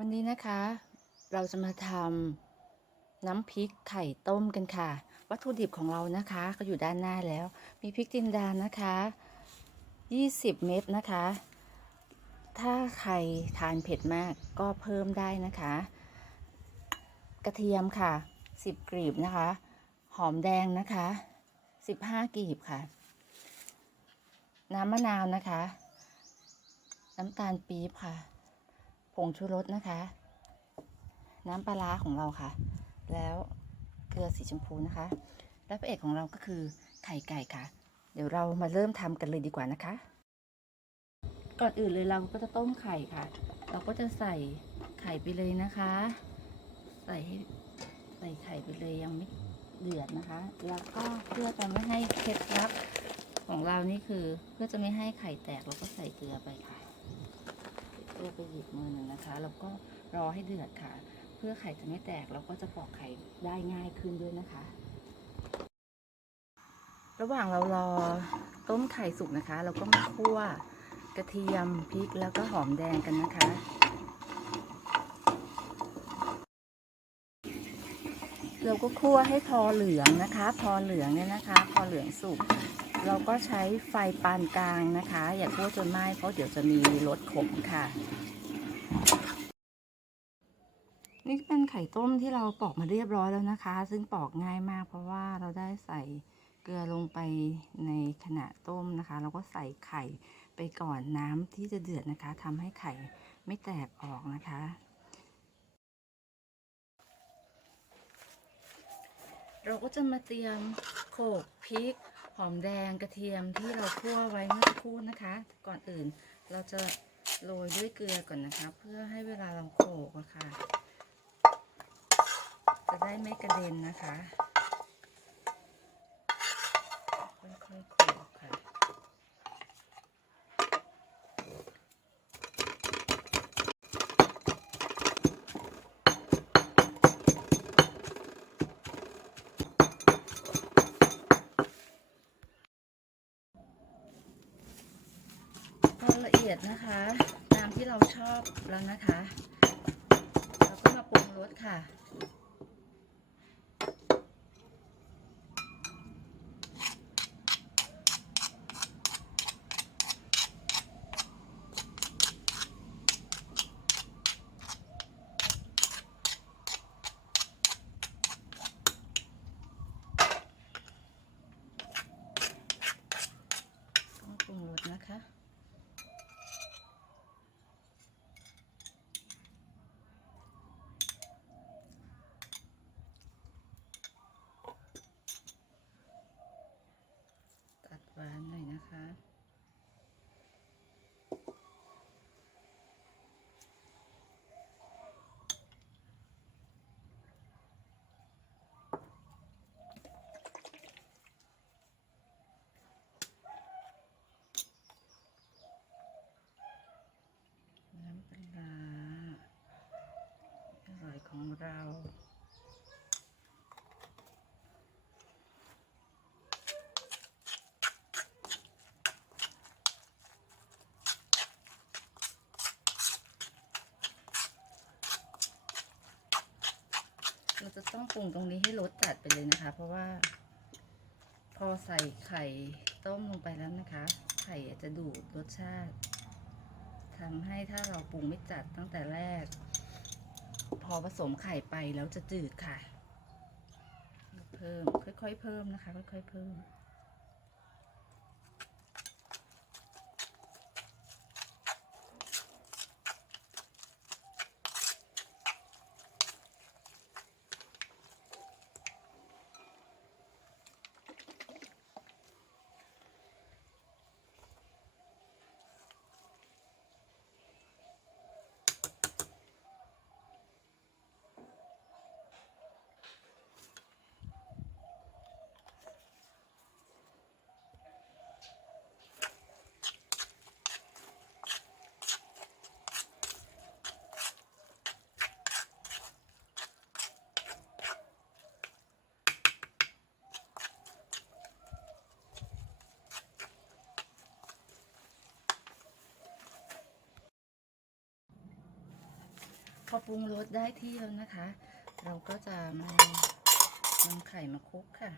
วันนี้นะคะ เราจะมาทำน้ำพริกไข่ต้มกันค่ะ วัตถุดิบของเรานะคะ ก็อยู่ด้านหน้าแล้ว มีพริกจินดานะคะ 20 เม็ดนะคะ ถ้าใครทานเผ็ดมากก็เพิ่มได้นะคะ กระเทียมค่ะ 10กลีบนะคะ หอมแดงนะคะ 15กลีบค่ะ น้ำมะนาวนะคะ น้ำตาลปี๊บค่ะ ผงชูรสนะคะ น้ำปลาร้าของเราค่ะ แล้วเกลือสีชมพูนะคะ และพระเอกของเราก็คือไข่ไก่ค่ะ เดี๋ยวเรามาเริ่มทำกันเลยดีกว่านะคะ ก่อนอื่นเลยเราก็จะต้มไข่ค่ะ เราก็จะใส่ไข่ไปเลยนะคะ ใส่ให้ใส่ไข่ไปเลยยังไม่เดือดนะคะ แล้วก็เพื่อจะไม่ให้เคล็ดลับของเรานี่คือ เพื่อจะไม่ให้ไข่แตกเราก็ใส่เกลือไปค่ะ เกลือไปหยิบมือหนึ่งนะคะ แล้วก็รอให้เดือดค่ะ เพื่อไข่จะไม่แตกเราก็จะปอกไข่ได้ง่ายขึ้นด้วยนะคะ ระหว่างเรารอต้มไข่สุกนะคะ เราก็มาคั่วกระเทียมพริกแล้วก็หอมแดงกันนะคะเราก็คั่วให้พอเหลืองนะคะ พอเหลืองเนี่ยนะคะ พอเหลืองสุก เราก็ใช้ไฟปานกลางนะคะ อย่าคั่วจนไหม้เพราะเดี๋ยวจะมีรสขมค่ะ นี่เป็นไข่ต้มที่เราปอกมาเรียบร้อยแล้วนะคะ ซึ่งปอกง่ายมาก เพราะว่าเราได้ใส่เกลือลงไปในขณะต้มนะคะ เราก็ใส่ไข่ไปก่อนน้ำที่จะเดือดนะคะทำให้ไข่ไม่แตกออกนะคะเราก็จะมาเตรียมโขกพริก หอมแดงกระเทียมที่เราคั่วไว้เมื่อสักครู่นะคะ ก่อนอื่นเราจะโรยด้วยเกลือก่อนนะคะ เพื่อให้เวลาเราโขลกอะค่ะ จะได้ไม่กระเด็นนะคะ ค่อยๆโขลกค่ะ พ อละเอียดนะคะ ตามที่เราชอบแล้วนะคะ เราก็มาปรุงรสค่ะ ต้องปรุงรสนะคะ ตัดหวานหน่อยนะคะ น้ำปลาร้าอร่อย ของเราจะต้องปรุงตรงนี้ให้รสจัดไปเลยนะคะ เพราะว่า พอใส่ไข่ต้มลงไปแล้วนะคะ ไข่อาจจะดูดรสชาติทำให้ถ้าเราปรุงไม่จัดตั้งแต่แรก อผสมไข่ไปแล้วจะจืดค่ะ เพิ่มค่อยๆเพิ่มนะคะ ค่อยๆเพิ่ม พอปรุงรสได้ที่แล้วนะคะ เราก็จะมานำไข่มาคลุกค่ะ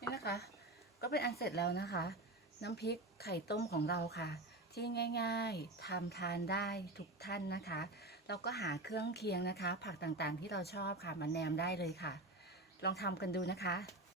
นี่นะคะ ก็ เป็นอันเสร็จแล้วนะคะ น้ำพริกไข่ต้มของเราค่ะ ที่ง่าย ๆทำทานได้ทุกท่านนะคะ เราก็หาเครื่องเคียงนะคะ ผักต่างๆที่เราชอบค่ะมาแนมได้เลยค่ะ ลองทำกันดูนะคะ